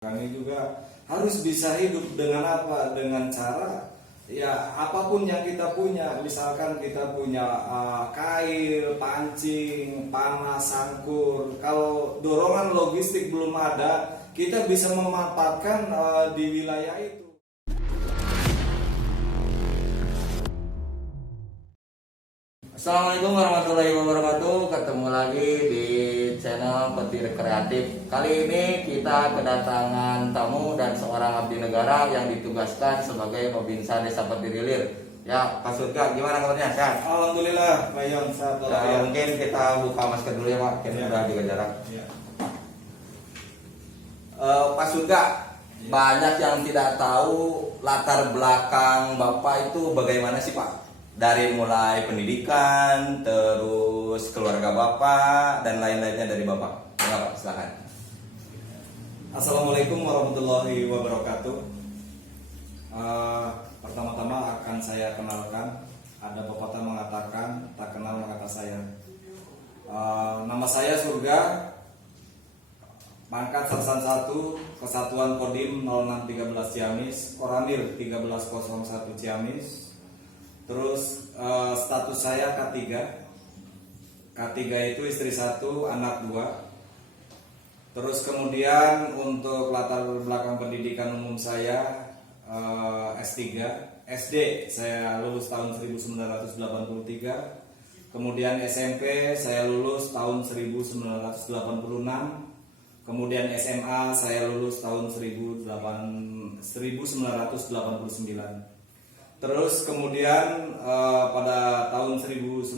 Kami juga harus bisa hidup dengan apa? Dengan cara ya apapun yang kita punya. Misalkan kita punya kail, pancing, panas, sangkur. Kalau dorongan logistik belum ada, kita bisa memanfaatkan di wilayah itu. Assalamualaikum warahmatullahi wabarakatuh. Ketemu lagi di channel Petir Kreatif. Kali ini kita kedatangan tamu dan seorang abdi negara yang ditugaskan sebagai Babinsa Desa Petir Ilir. Ya, Pak Surga, gimana kabarnya? Sehat? Alhamdulillah, Pak Yon, sehat. Mungkin kita buka masker dulu ya, Pak. Kita sudah jaga jarak. Ya. Pak Surga, banyak yang tidak tahu latar belakang Bapak itu bagaimana sih, Pak? Dari mulai pendidikan, terus keluarga Bapak, dan lain-lainnya dari Bapak. Ya, Pak, silakan. Assalamualaikum warahmatullahi wabarakatuh. Pertama-tama akan saya kenalkan. Ada pepatah mengatakan, tak kenal maka tak sayang. Nama saya Surga, pangkat Sersan 1, Kesatuan Kodim 0613 Ciamis, Koramil 1301 Ciamis. Terus status saya K3. K3 itu istri 1, anak 2. Terus kemudian untuk latar belakang pendidikan umum saya S3. SD saya lulus tahun 1983. Kemudian SMP saya lulus tahun 1986. Kemudian SMA saya lulus tahun 1989. Terus kemudian pada tahun 1991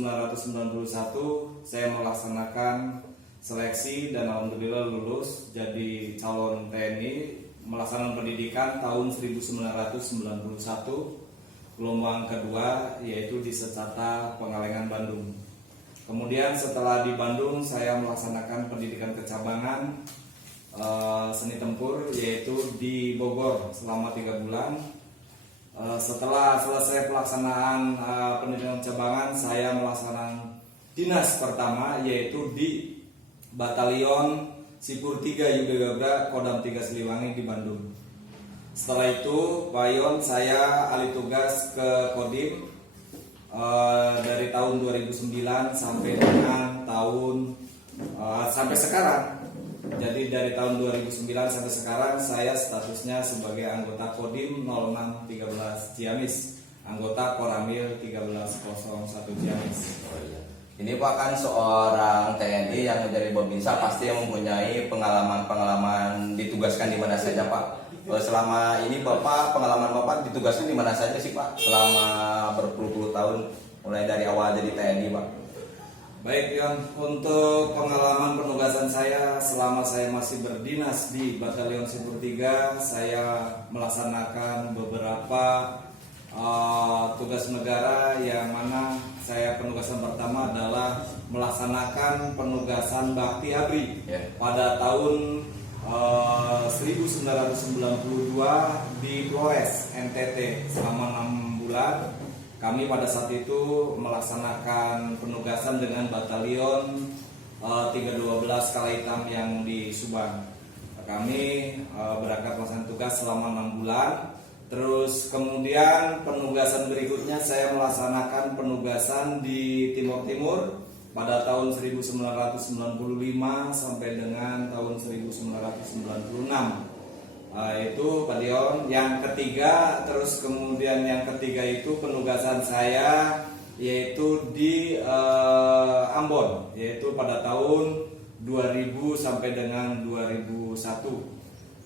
saya melaksanakan seleksi dan alhamdulillah lulus jadi calon TNI, melaksanakan pendidikan tahun 1991 gelombang kedua, yaitu di Secata Pengalengan, Bandung. Kemudian setelah di Bandung saya melaksanakan pendidikan kecabangan seni tempur, yaitu di Bogor selama 3 bulan. Setelah selesai pelaksanaan pendidikan cabangan, saya melaksanakan dinas pertama, yaitu di Batalion Sipur 3 Yuda Gabra Kodam 3 Siliwangi di Bandung. Setelah itu Pak Yon, saya alih tugas ke Kodim dari tahun 2009 sampai dengan sampai sekarang. Jadi dari tahun 2009 sampai sekarang saya statusnya sebagai anggota Kodim 0613 Ciamis, anggota Koramil 1301 Ciamis. Ini Pak kan seorang TNI yang menjadi Babinsa, pasti yang mempunyai pengalaman ditugaskan di mana saja, Pak. Selama ini pengalaman Bapak ditugaskan di mana saja sih, Pak? Selama berpuluh-puluh tahun mulai dari awal jadi TNI, Pak. Baik, Yon, untuk pengalaman penugasan saya selama saya masih berdinas di Batalion Sipur 3, saya melaksanakan beberapa tugas negara, yang mana saya penugasan pertama adalah melaksanakan penugasan Bakti Abri pada tahun 1992 di Flores, NTT selama 6 bulan. Kami pada saat itu melaksanakan penugasan dengan Batalion 312 Kala Hitam yang di Subang. Kami berangkat melaksanakan tugas selama 6 bulan. Terus kemudian penugasan berikutnya saya melaksanakan penugasan di Timur Timur pada tahun 1995 sampai dengan tahun 1996. Itu Pak Dion. Yang ketiga, terus kemudian yang ketiga itu penugasan saya yaitu di Ambon, yaitu pada tahun 2000 sampai dengan 2001.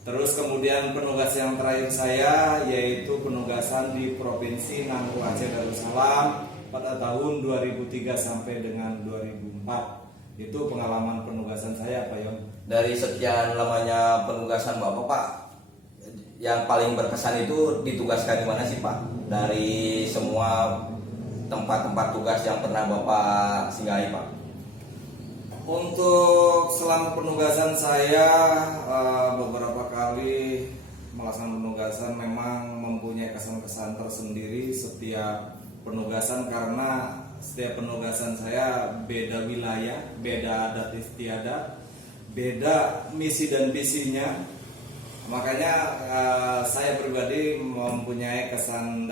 Terus kemudian penugasan yang terakhir saya yaitu penugasan di Provinsi Nanggung Aceh Darussalam pada tahun 2003 sampai dengan 2004. Itu pengalaman penugasan saya, Pak Yon. Dari sekian lamanya penugasan Bapak, Pak, yang paling berkesan itu ditugaskan di mana sih, Pak? Dari semua tempat-tempat tugas yang pernah Bapak singgahi, Pak? Untuk selama penugasan saya beberapa kali melaksanakan penugasan memang mempunyai kesan-kesan tersendiri setiap penugasan, karena setiap penugasan saya beda wilayah, beda adat istiadat, beda misi dan visinya. Makanya saya pribadi mempunyai kesan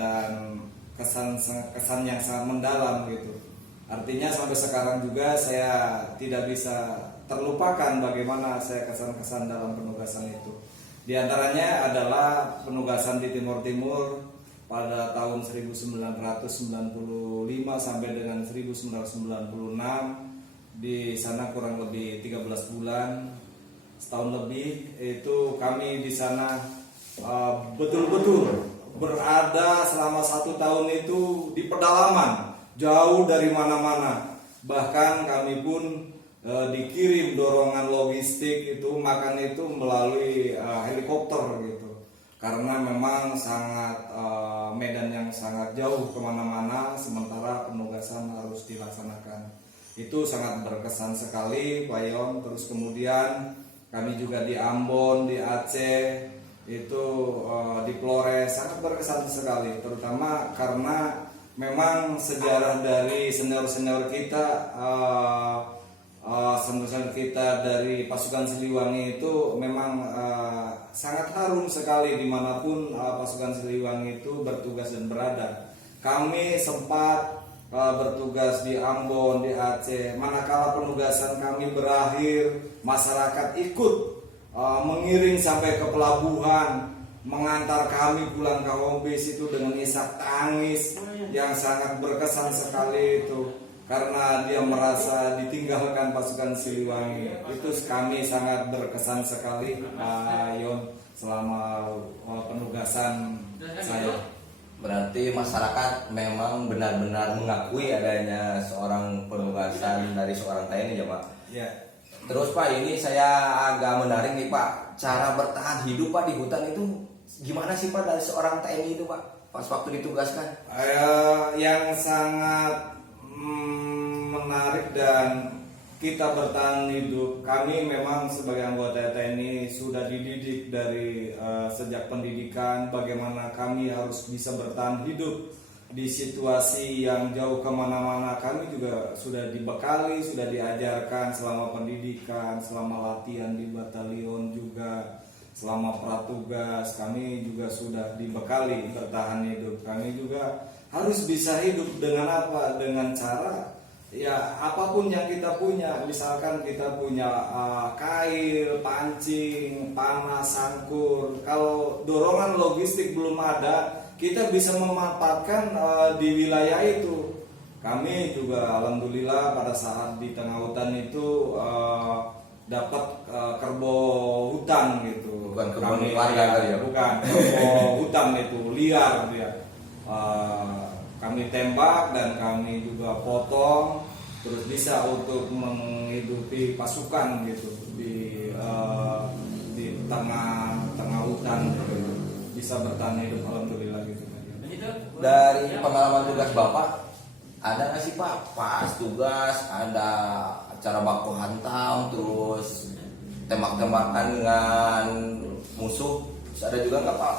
yang sangat mendalam gitu. Artinya sampai sekarang juga saya tidak bisa terlupakan bagaimana saya kesan-kesan dalam penugasan itu. Di antaranya adalah penugasan di Timur Timur pada tahun 1995 sampai dengan 1996. Di sana kurang lebih 13 bulan, setahun lebih. Itu kami di sana betul-betul berada selama 1 tahun itu di pedalaman, jauh dari mana-mana. Bahkan kami pun dikirim dorongan logistik itu, makan itu melalui helikopter gitu, karena memang sangat medan yang sangat jauh kemana-mana, sementara penugasan harus dilaksanakan. Itu sangat berkesan sekali Pak Yon. Terus kemudian kami juga di Ambon, di Aceh, itu di Flores, sangat berkesan sekali, terutama karena memang sejarah dari senior-senior kita, dari pasukan Siliwangi itu memang sangat harum sekali dimanapun pasukan Siliwangi itu bertugas dan berada. Kami sempat bertugas di Ambon, di Aceh. Manakala penugasan kami berakhir, masyarakat ikut mengiring sampai ke pelabuhan, mengantar kami pulang ke home base itu dengan isak tangis yang sangat berkesan sekali itu. Karena dia merasa ditinggalkan pasukan Siliwangi. Itu kami sangat berkesan sekali Pak Yon selama penugasan saya. Berarti masyarakat memang benar-benar mengakui adanya seorang penugasan dari seorang TNI ya Pak? Ya. Terus Pak, ini saya agak menarik nih Pak, cara bertahan hidup Pak di hutan itu gimana sih Pak dari seorang TNI itu Pak pas waktu ditugaskan? Yang sangat menarik dan kita bertahan hidup, kami memang sebagai anggota TNI sudah dididik dari sejak pendidikan bagaimana kami harus bisa bertahan hidup di situasi yang jauh kemana-mana. Kami juga sudah dibekali, sudah diajarkan selama pendidikan, selama latihan di batalion juga, selama pratugas kami juga sudah dibekali bertahan hidup. Kami juga harus bisa hidup dengan apa? Dengan cara ya apapun yang kita punya. Misalkan kita punya kail, pancing, panah, sangkur. Kalau dorongan logistik belum ada, kita bisa memanfaatkan di wilayah itu. Kami juga alhamdulillah pada saat di tengah hutan itu dapat kerbau hutan gitu. Bukan kerbau warga kali ya? Bukan, kerbau hutan itu liar dia. Kami tembak dan kami juga potong, terus bisa untuk menghidupi pasukan gitu di tengah hutan gitu. Bisa bertahan hidup alhamdulillah gitu. Dari pengalaman tugas Bapak, ada nggak sih Pak pas tugas ada acara baku hantam terus tembak-tembakan dengan musuh? Terus ada juga nggak Pak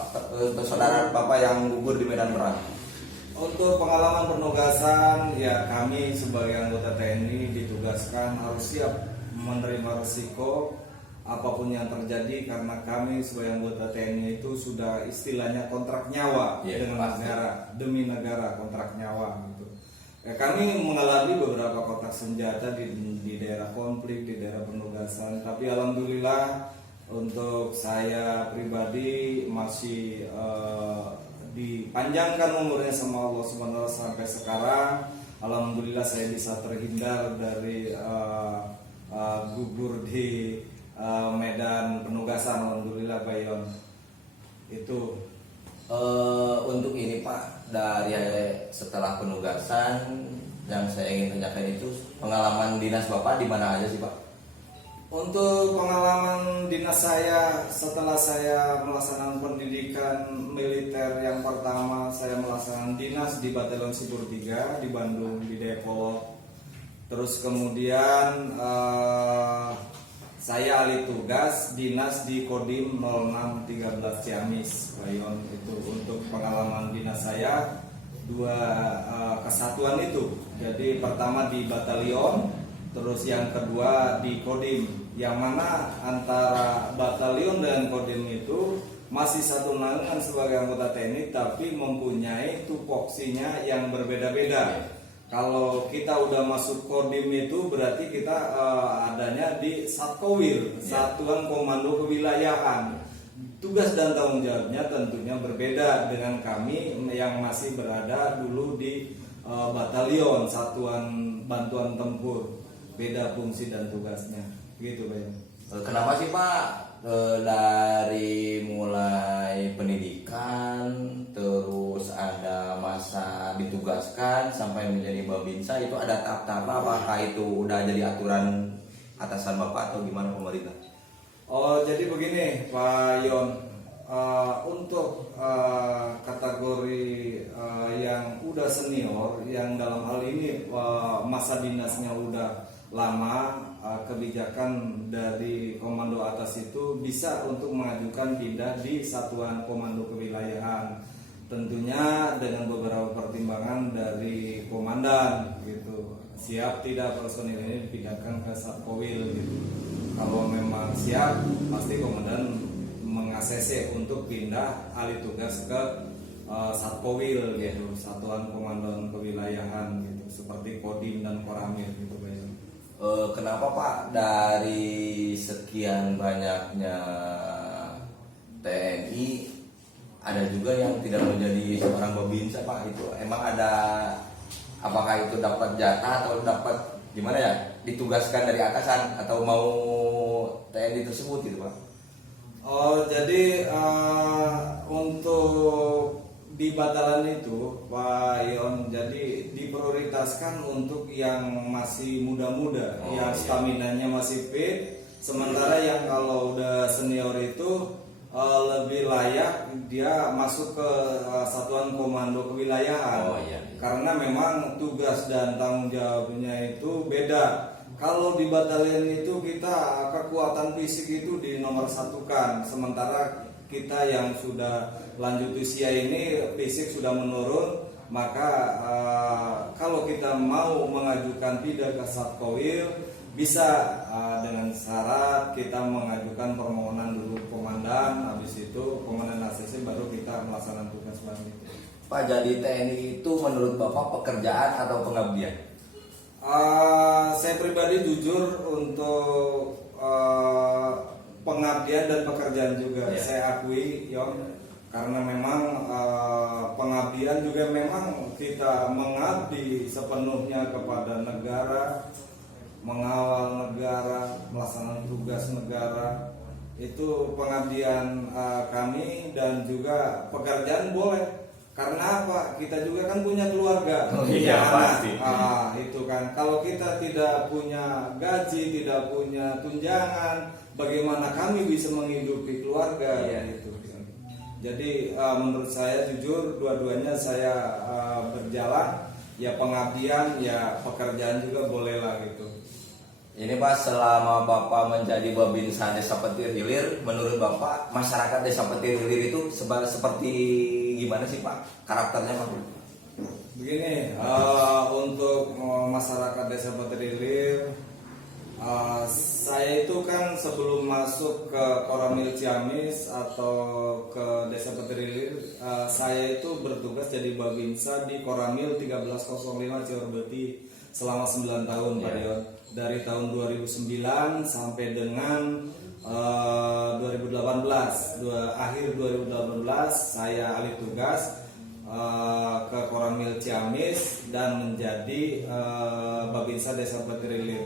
saudara Bapak yang gugur di medan perang? Untuk pengalaman penugasan, ya kami sebagai anggota TNI ditugaskan harus siap menerima risiko apapun yang terjadi, karena kami sebagai anggota TNI itu sudah istilahnya kontrak nyawa dengan negara, demi negara, kontrak nyawa gitu. Ya, kami mengalami beberapa kotak senjata di daerah konflik, di daerah penugasan, tapi alhamdulillah untuk saya pribadi masih dipanjangkan umurnya sama Allah SWT sampai sekarang. Alhamdulillah saya bisa terhindar dari gugur di medan penugasan. Alhamdulillah Pak Yon. Itu untuk ini Pak, dari setelah penugasan yang saya ingin tanyakan itu pengalaman dinas Bapak di mana aja sih Pak? Untuk pengalaman dinas saya setelah saya melaksanakan pendidikan militer, yang pertama saya melaksanakan dinas di Batalion Sipur 3 di Bandung, di Depok. Terus kemudian saya alih tugas dinas di Kodim 0613 Ciamis, Bayon. Itu untuk pengalaman dinas saya dua kesatuan itu. Jadi pertama di Batalion, Terus yang kedua di Kodim, yang mana antara batalion dan Kodim itu masih satu naungan sebagai anggota TNI, tapi mempunyai tupoksinya yang berbeda-beda. Kalau kita udah masuk Kodim itu berarti kita adanya di Satkowil, Satuan Komando Kewilayahan. Tugas dan tanggung jawabnya tentunya berbeda dengan kami yang masih berada dulu di batalion, Satuan Bantuan Tempur. Beda fungsi dan tugasnya, gitu Pak. Kenapa sih Pak dari mulai pendidikan terus ada masa ditugaskan sampai menjadi Babinsa itu ada tahap-tahap, apakah itu udah jadi aturan atasan Bapak atau gimana pemerintah? Oh, jadi begini Pak Yon, untuk kategori yang udah senior, yang dalam hal ini masa dinasnya udah lama, kebijakan dari komando atas itu bisa untuk mengajukan pindah di Satuan Komando Kewilayahan, tentunya dengan beberapa pertimbangan dari komandan gitu. Siap tidak personil ini dipindahkan ke Satkowil gitu. Kalau memang siap, pasti komandan meng-ACC untuk pindah alih tugas ke Satkowil gitu, Satuan Komando Kewilayahan gitu, seperti Kodim dan Koramil gitu Pak. Kenapa Pak dari sekian banyaknya TNI ada juga yang tidak menjadi seorang Babinsa Pak? Itu emang ada, apakah itu dapat jatah atau dapat gimana ya, ditugaskan dari atasan atau mau TNI tersebut gitu Pak? Oh, jadi untuk di batalan itu Pak Yon, jadi diprioritaskan untuk yang masih muda-muda, yang staminanya masih fit, sementara yang kalau udah senior itu lebih layak dia masuk ke Satuan Komando Kewilayahan. Karena memang tugas dan tanggung jawabnya itu beda. Kalau di batalion itu kita kekuatan fisik itu di nomor satukan, sementara kita yang sudah lanjut usia ini fisik sudah menurun, maka kalau kita mau mengajukan pindah ke Satkowil bisa dengan syarat kita mengajukan permohonan dulu komandan, habis itu komandan ACC baru kita melaksanakan tugas lagi. Pak, jadi TNI itu menurut Bapak pekerjaan atau pengabdian? Saya pribadi jujur untuk pengabdian dan pekerjaan juga saya akui Yon, karena memang pengabdian juga memang kita mengabdi sepenuhnya kepada negara, mengawal negara, melaksanakan tugas negara, itu pengabdian kami, dan juga pekerjaan boleh. Karena apa? Kita juga kan punya keluarga, punya anak. Itu kan. Kalau kita tidak punya gaji, tidak punya tunjangan, bagaimana kami bisa menghidupi keluarga? Gitu. Jadi menurut saya jujur dua-duanya saya berjalan. Ya pengabdian, ya pekerjaan juga boleh lah gitu. Ini Pak, selama Bapak menjadi Babinsa Desa Petir Hilir, menurut Bapak masyarakat Desa Petir Hilir itu seperti gimana sih Pak karakternya Pak? Begini, untuk masyarakat Desa Petir Hilir, saya itu kan sebelum masuk ke Koramil Ciamis atau ke Desa Petir Hilir, saya itu bertugas jadi Babinsa di Koramil 1305 Cirebeti selama 9 tahun Pak Dion. Dari tahun 2009 sampai dengan 2018, akhir 2018 saya alih tugas ke Koramil Ciamis dan menjadi Babinsa Desa Petir Hilir.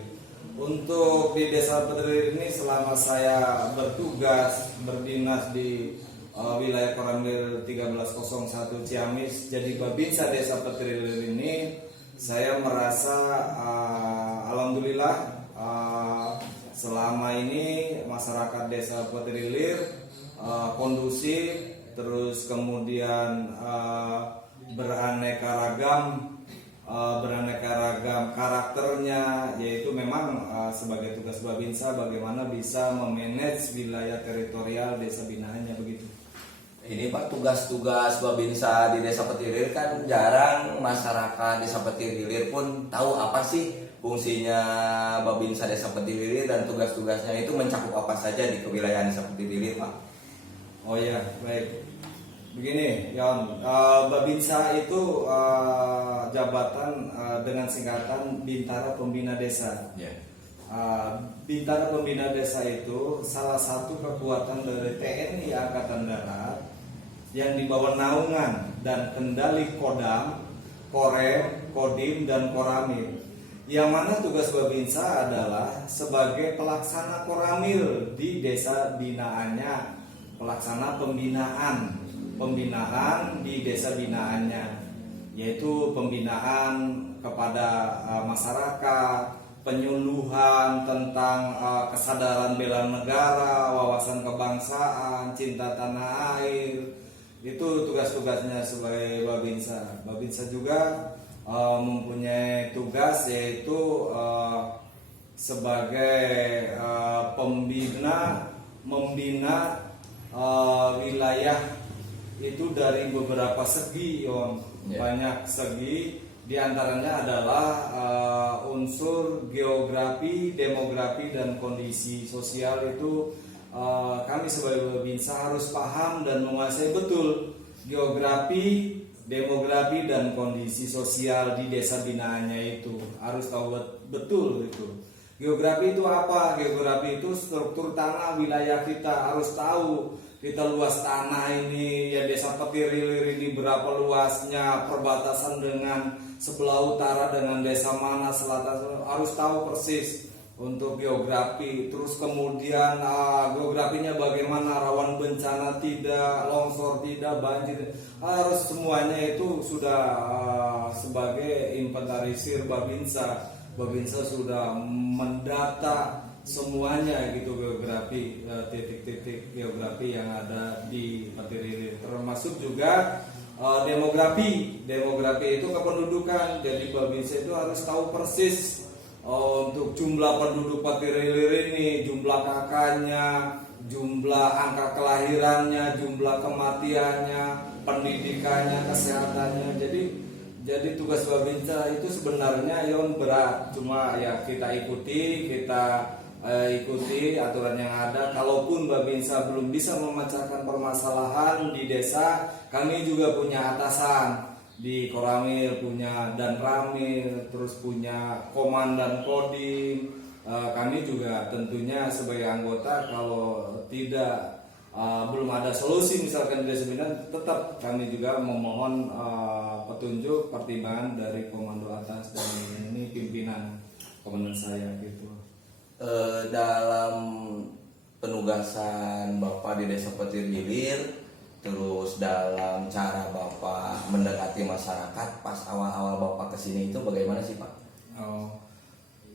Untuk di Desa Petir Hilir ini selama saya bertugas berdinas di wilayah Koramil 1301 Ciamis jadi Babinsa Desa Petir Hilir ini, saya merasa alhamdulillah selama ini masyarakat Desa Petir Hilir kondusif, terus kemudian beraneka ragam karakternya, yaitu memang sebagai tugas Babinsa bagaimana bisa memanage wilayah teritorial desa binaannya begitu. Ini Pak, tugas-tugas Babinsa di Desa Petir Hilir kan jarang masyarakat Desa Petir Hilir pun tahu apa sih fungsinya Babinsa Desa Petiwilir dan tugas-tugasnya itu mencakup apa saja di kewilayahan Desa Petiwilir, Pak? Oh ya, baik. Begini, Yon, Babinsa itu jabatan dengan singkatan Bintara Pembina Desa. Bintara Pembina Desa itu salah satu kekuatan dari TNI Angkatan Darat yang di bawah naungan dan kendali Kodam, Korem, Kodim, dan Koramil. Yang mana tugas Babinsa adalah sebagai pelaksana Koramil di desa binaannya, pelaksana pembinaan di desa binaannya, yaitu pembinaan kepada masyarakat, penyuluhan tentang kesadaran bela negara, wawasan kebangsaan, cinta tanah air. Itu tugas-tugasnya sebagai Babinsa. Babinsa juga mempunyai tugas yaitu sebagai membina wilayah itu dari beberapa segi, banyak segi. Di antaranya adalah unsur geografi, demografi, dan kondisi sosial. Itu kami sebagai Babinsa harus paham dan menguasai betul geografi, demografi, dan kondisi sosial di desa binaannya. Itu harus tahu betul itu. Geografi itu apa? Geografi itu struktur tanah wilayah kita, harus tahu kita luas tanah ini ya, desa Petiwilir ini berapa luasnya, perbatasan dengan sebelah utara dengan desa mana, selatan, harus tahu persis untuk geografi. Terus kemudian geografinya bagaimana, rawan bencana tidak, longsor tidak, banjir, harus semuanya itu sudah sebagai inventarisir Babinsa. Babinsa sudah mendata semuanya gitu, geografi, titik-titik geografi yang ada di Petiwilir, termasuk juga demografi. Demografi itu kependudukan. Jadi Babinsa itu harus tahu persis untuk jumlah penduduk Petiwilir ini, jumlah kakaknya, jumlah angka kelahirannya, jumlah kematiannya, pendidikannya, kesehatannya. Jadi tugas Babinsa itu sebenarnya berat, cuma ya kita ikuti aturan yang ada. Kalaupun Babinsa belum bisa memecahkan permasalahan di desa, kami juga punya atasan di Koramil, punya dan Ramil, terus punya Komandan Kodim. Kami juga tentunya sebagai anggota, kalau tidak belum ada solusi misalkan di desa binaan, tetap kami juga memohon petunjuk, pertimbangan dari komando atas, dan ini pimpinan komandan saya gitu. Dalam penugasan Bapak di Desa Petiwilir, terus dalam cara Bapak mendekati masyarakat pas awal-awal Bapak kesini itu bagaimana sih, Pak?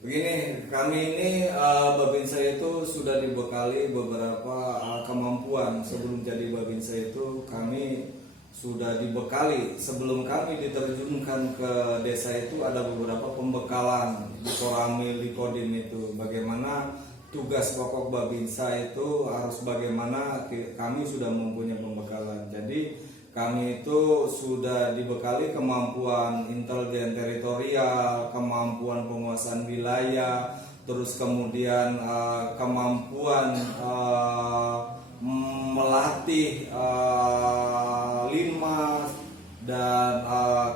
Begini, kami ini Babinsa itu sudah dibekali beberapa kemampuan. Sebelum jadi Babinsa itu kami sudah dibekali. Sebelum kami diterjunkan ke desa itu ada beberapa pembekalan di Koramil, di Kodim itu. Bagaimana tugas pokok Babinsa itu harus bagaimana, kami sudah mempunyai pembekalan. Jadi kami itu sudah dibekali kemampuan intelijen teritorial, kemampuan penguasaan wilayah, terus kemudian kemampuan melatih linmas, dan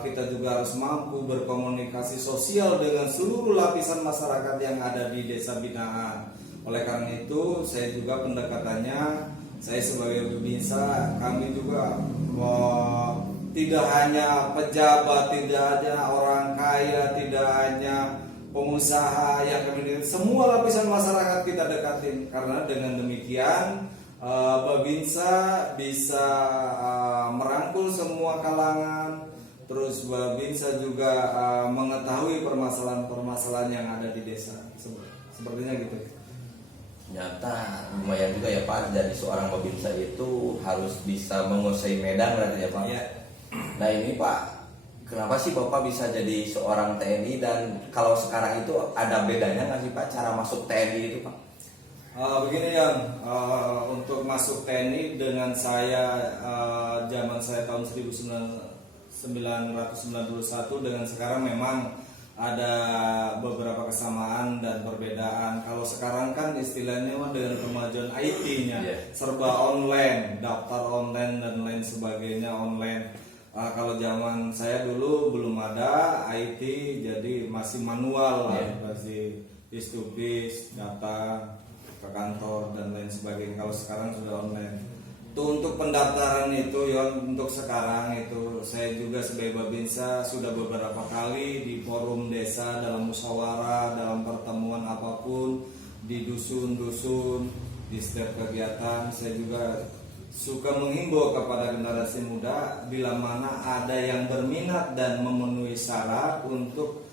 kita juga harus mampu berkomunikasi sosial dengan seluruh lapisan masyarakat yang ada di desa binaan. Oleh karena itu, saya juga pendekatannya, saya sebagai Babinsa, kami juga tidak hanya pejabat, tidak hanya orang kaya, tidak hanya pengusaha yang kami, semua lapisan masyarakat kita dekatin. Karena dengan demikian Babinsa bisa merangkul semua kalangan. Terus Babinsa juga mengetahui permasalahan-permasalahan yang ada di desa. Sepertinya gitu. Nyata lumayan juga ya Pak, jadi seorang Babinsa itu harus bisa menguasai medan berarti ya Pak. Iya. Nah ini Pak, kenapa sih Bapak bisa jadi seorang TNI, dan kalau sekarang itu ada bedanya nggak sih Pak cara masuk TNI itu Pak? Begini untuk masuk TNI dengan saya zaman saya tahun 1991 dengan sekarang memang ada beberapa kesamaan dan perbedaan. Kalau sekarang kan istilahnya dengan kemajuan IT-nya, serba online, daftar online dan lain sebagainya online. Kalau zaman saya dulu belum ada IT, jadi masih manual lah, masih face to face, datang ke kantor dan lain sebagainya. Kalau sekarang sudah online. Untuk pendaftaran itu untuk sekarang itu saya juga sebagai Babinsa sudah beberapa kali di forum desa, dalam musyawarah, dalam pertemuan apapun, di dusun-dusun, di setiap kegiatan. Saya juga suka menghimbau kepada generasi muda bila mana ada yang berminat dan memenuhi syarat untuk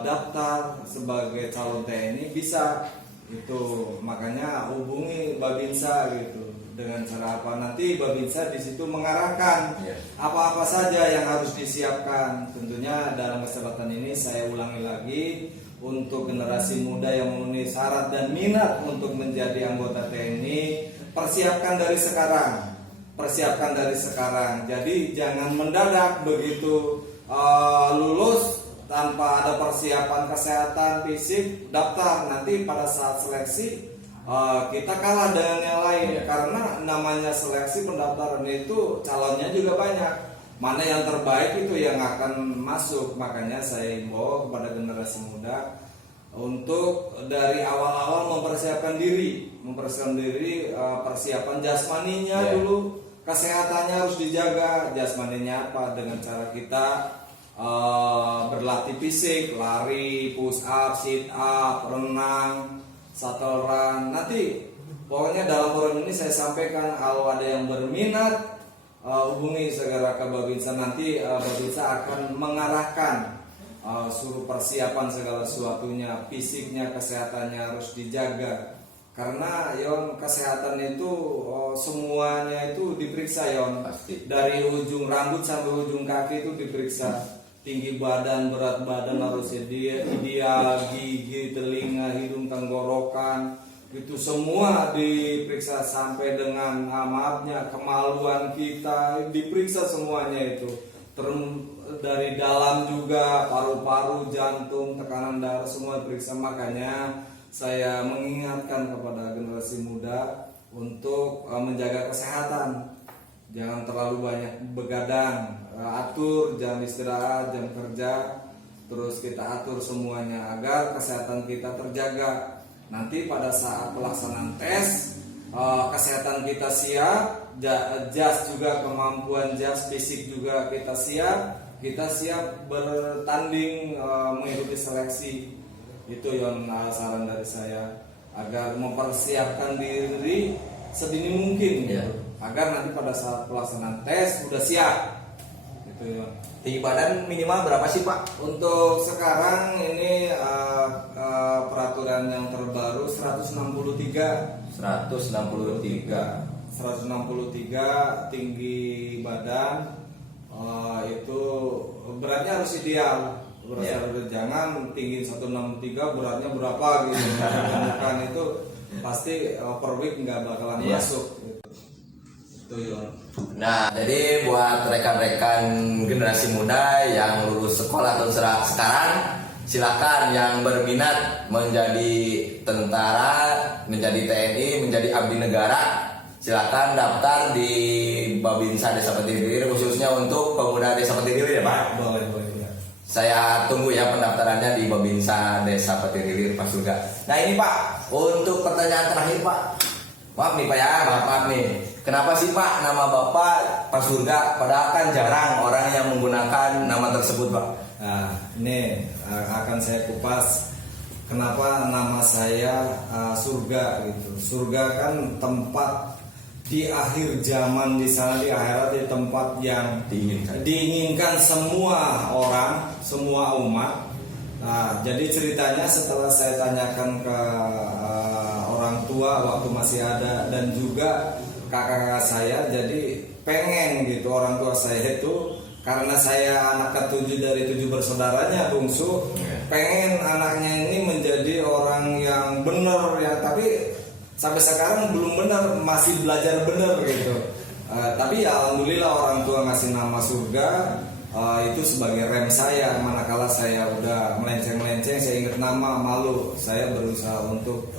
daftar sebagai calon TNI bisa itu, makanya hubungi Babinsa gitu. Dengan cara apa, nanti Babinsa di situ mengarahkan apa-apa saja yang harus disiapkan. Tentunya dalam kesempatan ini saya ulangi lagi, untuk generasi muda yang memenuhi syarat dan minat untuk menjadi anggota TNI, persiapkan dari sekarang. Jadi jangan mendadak begitu lulus tanpa ada persiapan kesehatan fisik daftar, nanti pada saat seleksi kita kalah dengan yang lain. Karena namanya seleksi pendaftaran itu calonnya juga banyak, mana yang terbaik itu yang akan masuk. Makanya saya himbau kepada generasi muda untuk dari awal-awal mempersiapkan diri, persiapan jasmaninya dulu, kesehatannya harus dijaga. Jasmaninya apa? Dengan cara kita berlatih fisik, lari, push up, sit up, renang, shuttle run. Nanti pokoknya dalam forum ini saya sampaikan, kalau ada yang berminat hubungi segera ke Babinsa. Nanti Babinsa akan mengarahkan suruh persiapan segala sesuatunya, fisiknya, kesehatannya harus dijaga. Karena kesehatan itu semuanya itu diperiksa pasti. Dari ujung rambut sampai ujung kaki itu diperiksa. Tinggi badan, berat badan harus ideal, gigi, telinga, hidung, tenggorokan, itu semua diperiksa, sampai dengan maafnya kemaluan kita diperiksa semuanya itu. Dari dalam juga, paru-paru, jantung, tekanan darah semua diperiksa. Makanya saya mengingatkan kepada generasi muda untuk menjaga kesehatan. Jangan terlalu banyak begadang, atur jam istirahat, jam kerja, terus kita atur semuanya agar kesehatan kita terjaga. Nanti pada saat pelaksanaan tes, kesehatan kita siap, jas juga, kemampuan jas fisik juga kita siap bertanding, mengikuti seleksi. Itu yang saran dari saya, agar mempersiapkan diri sedini mungkin gitu. Agar nanti pada saat pelaksanaan tes sudah siap gitu. Tinggi badan minimal berapa sih Pak? Untuk sekarang ini peraturan yang terbaru 163 tinggi badan. Itu beratnya harus ideal. Jangan tinggi 163 beratnya berapa gitu. Bukan itu pasti per week nggak bakalan masuk gitu. Nah, jadi buat rekan-rekan generasi muda yang lulus sekolah tahun sekarang, silakan yang berminat menjadi tentara, menjadi TNI, menjadi abdi negara, silakan daftar di Babinsa Desa Petilir, khususnya untuk pemuda Desa Petilir ya Pak. Boleh. Saya tunggu ya pendaftarannya di Babinsa Desa Petilir, Pak Surga. Nah ini Pak, untuk pertanyaan terakhir Pak. Maaf nih Pak ya, maaf nih. Kenapa sih Pak nama Bapak Pak Surga, padahal kan jarang orang yang menggunakan nama tersebut Pak? Nah, ini akan saya kupas kenapa nama saya Surga gitu. Surga kan tempat di akhir zaman, di sana di akhirat, di tempat yang diinginkan semua orang, semua umat. Nah, jadi ceritanya setelah saya tanyakan ke orang tua waktu masih ada dan juga kakak-kakak saya, jadi pengen gitu orang tua saya itu, karena saya anak ketujuh dari 7 bersaudaranya bungsu, pengen anaknya ini menjadi orang yang benar ya, tapi sampai sekarang belum benar, masih belajar benar gitu. Tapi ya alhamdulillah orang tua ngasih nama Surga. itu sebagai rem saya. Manakala saya udah melenceng-melenceng, saya ingat nama, malu, saya berusaha untuk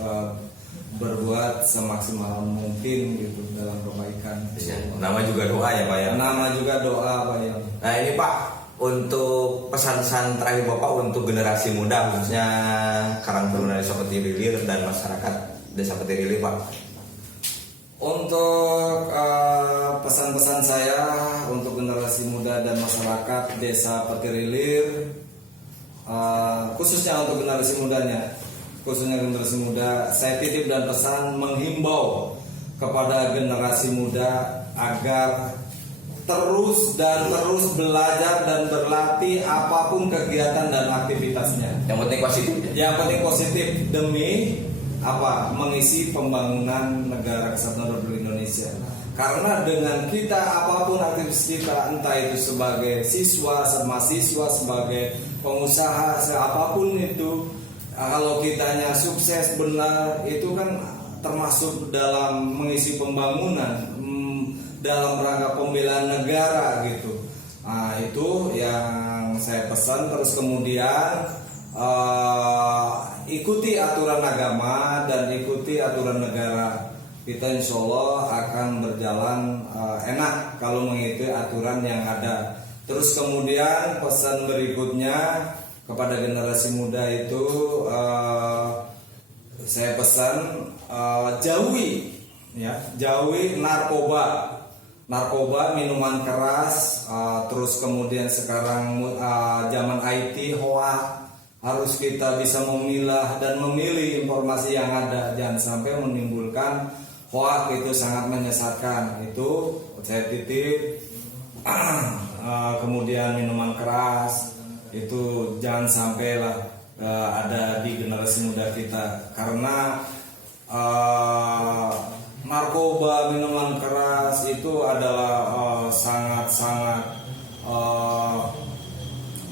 berbuat semaksimal mungkin gitu dalam kebaikan. Nama juga doa ya Pak ya. Nama juga doa Pak ya. Nah ini Pak, untuk pesan-pesan terakhir Bapak untuk generasi muda khususnya Karang Taruna Desa Petirilir dan masyarakat Desa Petirilir Pak. Untuk pesan-pesan saya untuk generasi muda dan masyarakat Desa Petirilir, khususnya untuk generasi muda, saya titip dan pesan menghimbau kepada generasi muda agar terus belajar dan berlatih apapun kegiatan dan aktivitasnya. Yang penting positif. Yang penting positif demi mengisi pembangunan negara Kesatuan Republik Indonesia. Karena dengan kita apapun aktivitas kita, entah itu sebagai siswa, mahasiswa, sebagai pengusaha, apapun itu, kalau kitanya sukses benar, itu kan termasuk dalam mengisi pembangunan, dalam rangka pembelaan negara gitu. Nah itu yang saya pesan. Terus kemudian ikuti aturan agama dan ikuti aturan negara. Kita insya Allah akan berjalan enak kalau mengikuti aturan yang ada. Terus kemudian pesan berikutnya kepada generasi muda itu saya pesan jauhi narkoba, minuman keras, terus kemudian sekarang zaman IT, hoax, harus kita bisa memilah dan memilih informasi yang ada, jangan sampai menimbulkan hoax, itu sangat menyesatkan. Itu saya titip. Kemudian minuman keras itu jangan sampailah ada di generasi muda kita, karena narkoba, minuman keras itu adalah sangat-sangat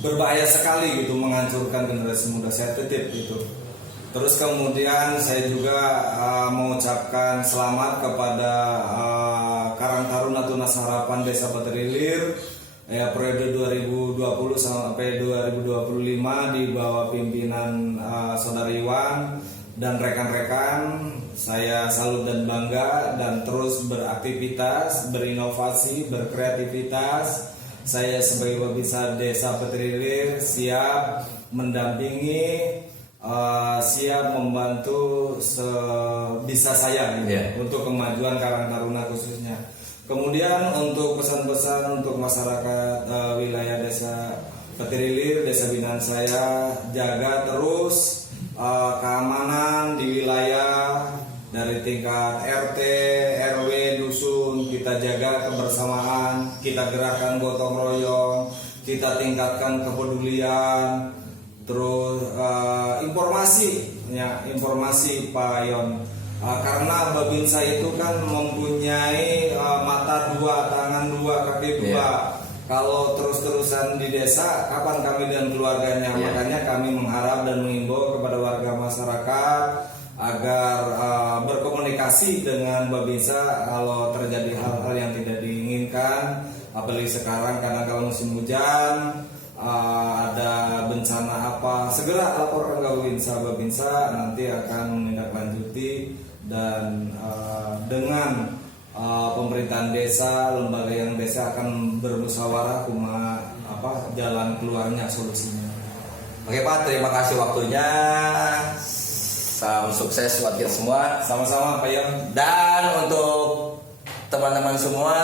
berbahaya sekali gitu, menghancurkan generasi muda. Saya titip itu. Terus kemudian saya juga mengucapkan selamat kepada Karang Taruna Tunas Harapan Desa Petirilir ya, periode 2020 sampai 2025 di bawah pimpinan Saudara Iwan dan rekan-rekan. Saya salut dan bangga dan terus beraktivitas, berinovasi, berkreativitas. Saya sebagai Babinsa Desa Petirilir siap mendampingi, siap membantu sebisa saya gitu, untuk kemajuan Karang Taruna khususnya. Kemudian untuk pesan-pesan untuk masyarakat wilayah Desa Petirilir, desa binaan saya, jaga terus keamanan di wilayah dari tingkat RT, RW, dusun. Kita jaga kebersamaan, kita gerakan gotong royong, kita tingkatkan kepedulian. Terus informasi Pak Yon, karena Babinsa itu kan mempunyai mata dua, tangan dua, kaki dua. Kalau terus-terusan di desa, kapan kami dan keluarganya? Makanya kami mengharap dan mengimbau kepada warga masyarakat agar berkomunikasi dengan Babinsa kalau terjadi hal-hal yang tidak diinginkan, apalagi sekarang karena kalau musim hujan ada bencana apa, segera laporkan ke Babinsa nanti akan menindaklanjuti dan dengan pemerintahan desa, lembaga yang desa akan bermusyawarah jalan keluarnya, solusinya. Oke Pak, terima kasih waktunya. Salam sukses buat kita semua. Sama-sama Pak Yon. Dan untuk teman-teman semua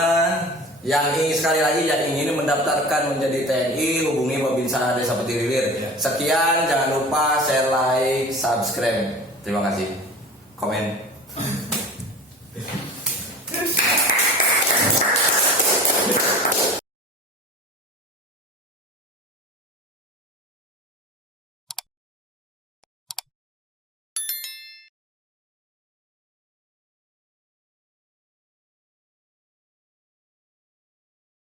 yang ingin, sekali lagi yang ingin mendaftarkan menjadi TNI, hubungi Babinsa Desa Petirilir. Sekian, jangan lupa share, like, subscribe. Terima kasih. Komen.